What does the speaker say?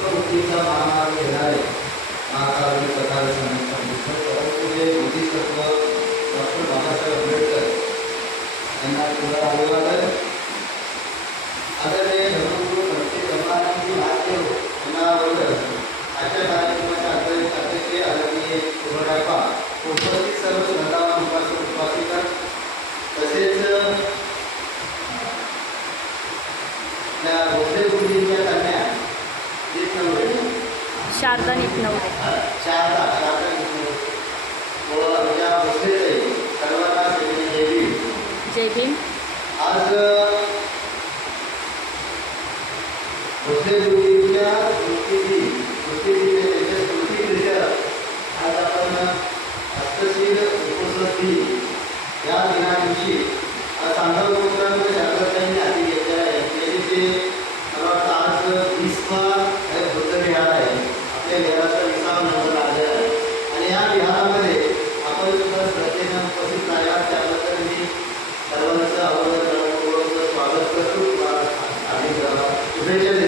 बुद्धीचा महामार्ग घेणारे महाकाव्य कथा परंतु हे बुद्धितत्व डॉक्टर बाबासाहेब आंबेडकर यांना पुढे अभिवादन. आदरणीय धर्मगुरू भक्ती ब्रह्मानंदजी महादेव यांना वंदन. आजच्या कार्यक्रमाच्या अध्यक्ष आदरणीय सुभरायपा, उपस्थित सर्व श्रद्धावान उपासक उपासिका तसेच त्या भोसले गुरुजींच्या कन्या शारदा नितनवरे शारदा व ज्या भोसले सर्वांना जय भीम. जय भीम. आज भोसले गुरुजींच्या स्मृतीदिनी त्यांच्या स्मृतीप्रीत्या आज आपण हस्तशील उपस्थिती या दिनादिवशी चांगलं उपक्रम शारदाताईंनी हाती घेतलेला आहे. त्याचे जे मला वाटतं आज 20वा बुद्ध विहार आहे. आपल्या विहाराचा 20वा नंबर आलेला आहे आणि या विहारामध्ये आपण सुद्धा श्रद्धेनं उपस्थित राहिलात त्याबद्दल मी सर्वांचं स्वागत करतो आणि शुभेच्छा देतो.